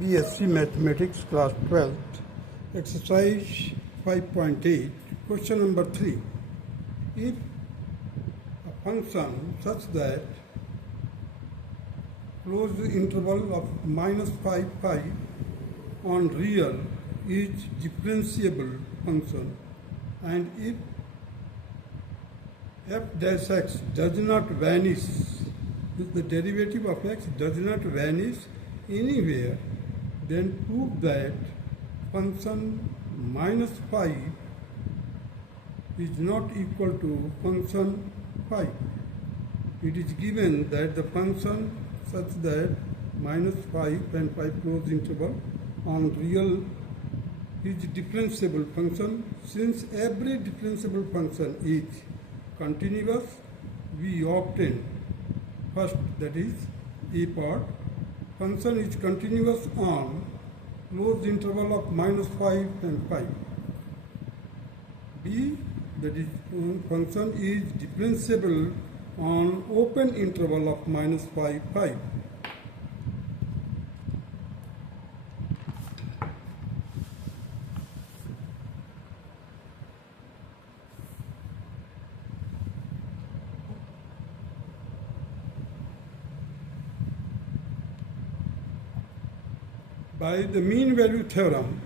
BSc Mathematics Class 12th, Exercise 5.8, Question number 3. If a function such that closed interval of minus 5 on real is differentiable function, and if f dash x does not vanish, if the derivative of x does not vanish anywhere, then prove that function minus 5 is not equal to function 5. It is given that the function such that minus 5 and 5 closed interval on real is differentiable function. Since every differentiable function is continuous, we obtain first, that is A part, function is continuous on closed interval of minus 5 and 5. B, that is function is differentiable on open interval of minus 5. By the mean value theorem,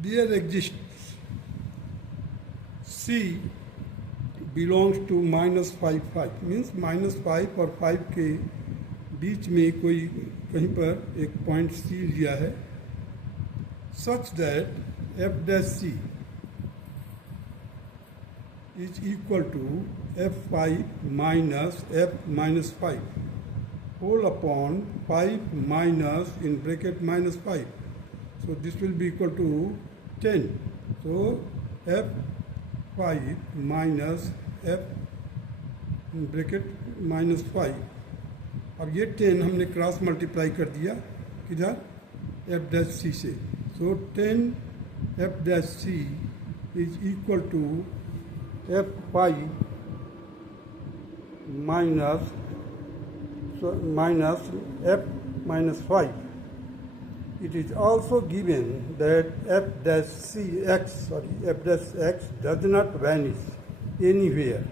there exists C belongs to minus 5, means minus 5 और 5 के बीच में कोई कहीं पर एक point C लिया है, such that f dash C is equal to f5 minus f minus 5 whole upon 5 minus in bracket minus 5. So this will be equal to 10. So f5 minus f in bracket minus 5. अब ये 10 हमने cross multiply कर दिया किधर, f dash c से. So 10 f dash c is equal to f5 minus f minus 5. It is also given that f dash x does not vanish anywhere.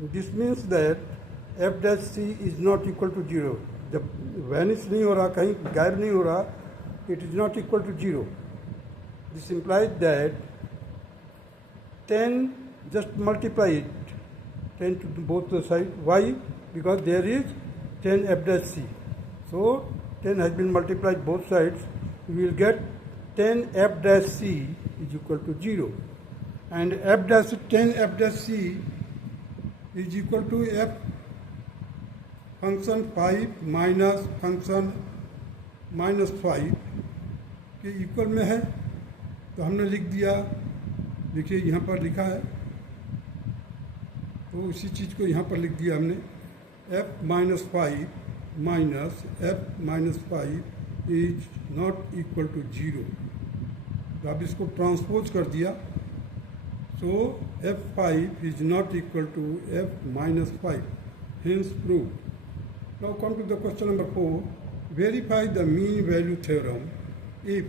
This means that f dash c is not equal to 0. जब vanish नहीं हो रहा, कहीं गायब नहीं हो रहा, it is not equal to 0. This implies that 10, just multiply it, 10 to both the sides. Why? Because there is 10 f dash c. So 10 has been multiplied both sides. We will get 10 f dash c is equal to 0. And 10 f dash c is equal to f function 5 minus function minus 5 के equal में है. तो हमने लिख दिया, देखिए यहाँ पर लिखा है, तो उसी चीज़ को यहाँ पर लिख दिया हमने, f minus 5 minus f minus 5 is not equal to 0. तो अब इसको ट्रांसपोज कर दिया. So f5 is not equal to f minus 5. Hence proved. Now come to the question number 4. Verify the mean value theorem if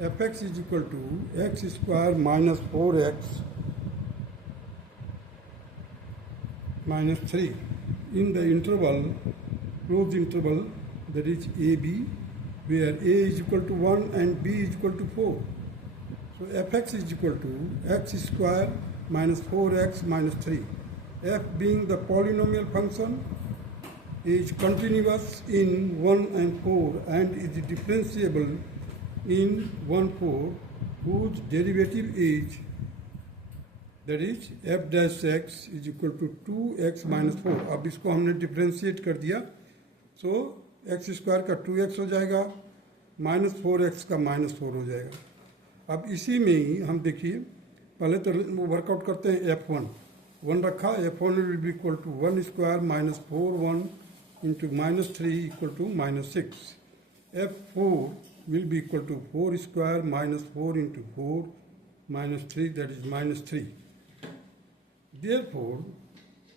fx is equal to x square minus 4x minus 3 in the interval, closed interval, that is AB, where a is equal to 1 and b is equal to 4. So fx is equal to x square minus 4x minus 3. F being the polynomial function is continuous in 1 and 4 and is differentiable in 1, 4, whose derivative is, that is f dash x is equal to 2x minus 4. अब इसको हमने differentiate कर दिया. सो x square का 2x हो जाएगा, minus 4x का minus 4 हो जाएगा. अब इसी में ही हम देखिए, पहले तो वर्कआउट करते हैं. f1 रखा, f1 will be equal to 1 square minus 4 into minus 3 equal to minus 6. f4 will be equal to 4 square minus 4 into 4 minus 3, that is minus 3. Therefore,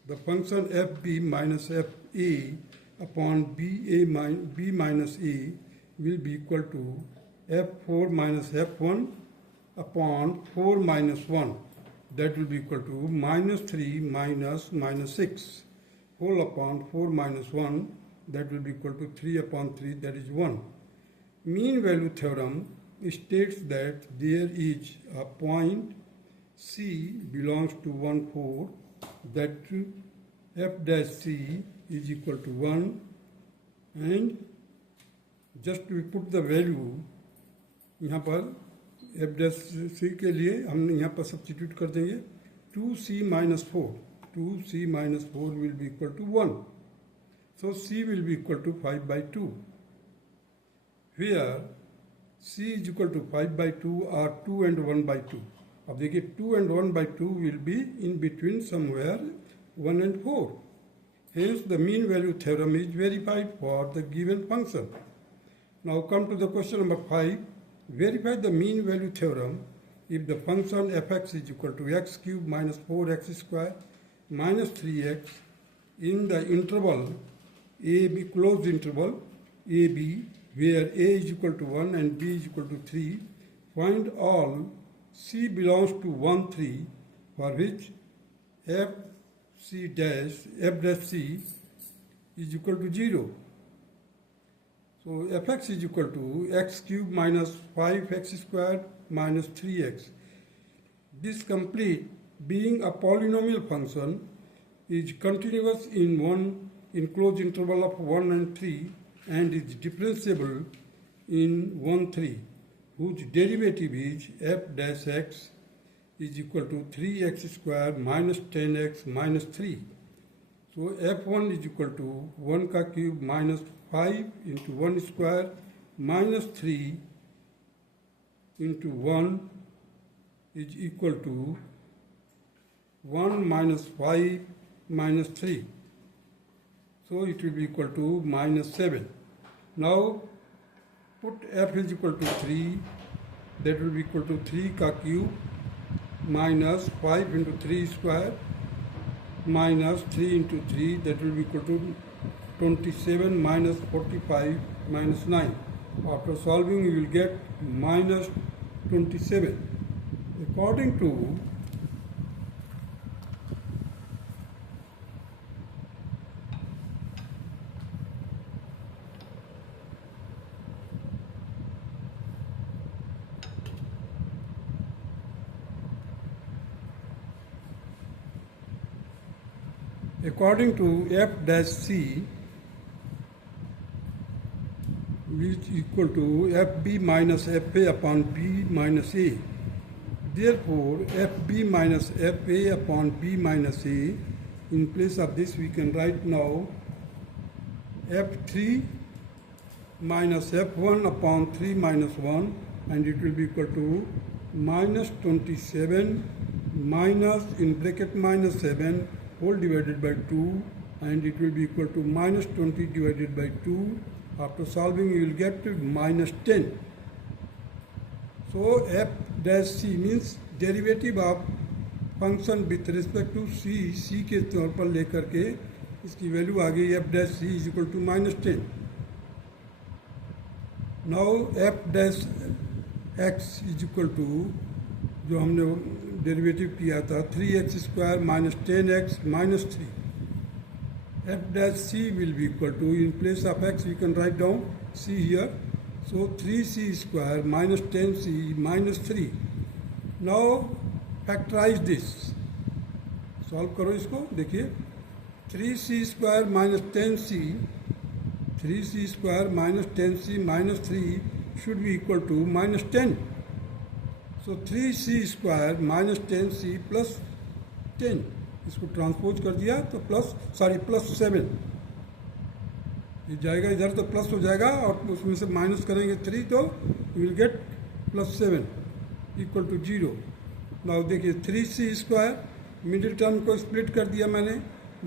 the function fb minus fa upon b minus a will be equal to f4 minus f1 upon 4 minus 1. That will be equal to minus 3 minus 6 whole upon 4 minus 1. That will be equal to 3 upon 3, that is 1. Mean value theorem states that there is a point C belongs to 1, 4, that f dash C is equal to 1, and just we put the value यहाँ पर f dash C के लिए हम यहाँ पर substitute कर देंगे 2c minus 4. 2c minus 4 will be equal to 1. So C will be equal to 5 by 2. Where C is equal to 5 by 2 or 2 and 1 by 2. अब देखिए 2 and 1 by 2 will be in between somewhere 1 and 4. Hence the mean value theorem is verified for the given function. Now come to the question number 5. Verify the mean value theorem if the function fx is equal to x cube minus 4x square minus 3x in the interval AB, closed interval AB, where a is equal to 1 and b is equal to 3. Find all c belongs to 1, 3, for which f dash c is equal to 0. So fx is equal to x cube minus 5x squared minus 3x. This complete, being a polynomial function, is continuous in closed interval of 1 and 3 and is differentiable in 1, 3, whose derivative is f dash x is equal to 3x square minus 10x minus 3. So f1 is equal to 1 का cube minus 5 into 1 square minus 3 into 1 is equal to 1 minus 5 minus 3. So it will be equal to minus 7. Now put f is equal to 3, that will be equal to 3 का cube minus 5 into 3 square minus 3 into 3, that will be equal to 27 minus 45 minus 9. After solving you will get minus 27. According to f dash c, which is equal to fb minus fa upon b minus a. Therefore, fb minus fa upon b minus a, in place of this we can write now f3 minus f1 upon 3 minus 1, and it will be equal to minus 27 minus in bracket minus 7 whole divided by 2, and it will be equal to minus 20 divided by 2. After solving you will get to minus 10. So f dash c means derivative of function with respect to c, c के तौर पर लेकर के इसकी value आ गई f dash c is equal to minus 10. Now f dash x is equal to जो हमने derivative किया था 3x square minus 10x minus 3. F dash c will be equal to, in place of x we can write down c here. So 3c square minus 10c minus 3. Now factorize this. Solve करो इसको. देखिए 3c square minus 10c, 3c square minus 10c minus 3 should be equal to minus 10. So 3c square minus 10c plus 10. इसको transpose कर दिया तो plus 7 ये जाएगा इधर तो प्लस हो जाएगा, और उसमें से माइनस करेंगे 3 तो you will get plus 7 equal to 0. Now देखिए 3c स्क्वायर मिडिल टर्म को स्प्लिट कर दिया मैंने,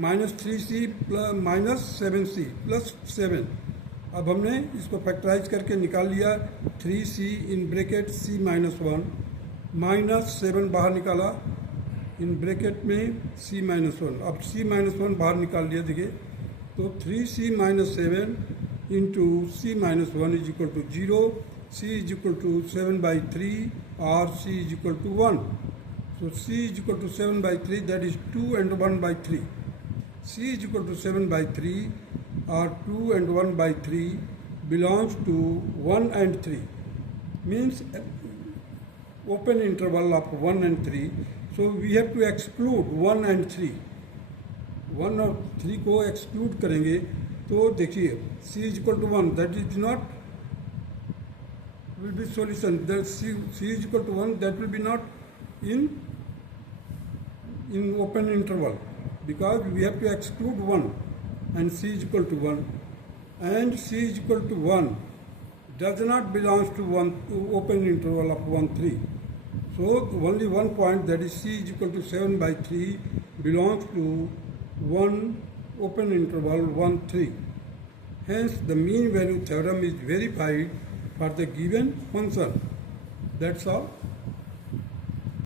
minus 3c minus 7c plus 7. अब हमने इसको फैक्टराइज करके निकाल लिया 3c in bracket c minus 1 minus 7 बाहर निकाला इन ब्रैकेट में c माइनस 1. अब c माइनस 1 बाहर निकाल लिया. देखिए So 3c minus 7 into c minus 1 is equal to 0, c is equal to 7 by 3 or c is equal to 1. So c is equal to 7 by 3, that is 2 and 1 by 3. C is equal to 7 by 3 or 2 and 1 by 3 belongs to 1 and 3. Means open interval of 1 and 3. So we have to exclude 1 and 3. 1 और 3 को exclude करेंगे तो देखिए c is equal to 1, that is not will be solution. That c is equal to 1, that will be not in open interval, because we have to exclude 1 and c is equal to 1, and c is equal to 1 does not belongs to open interval of 1 3. So only one point, that is c is equal to 7 by 3 belongs to one open interval 1 3. Hence the mean value theorem is verified for the given function. That's all.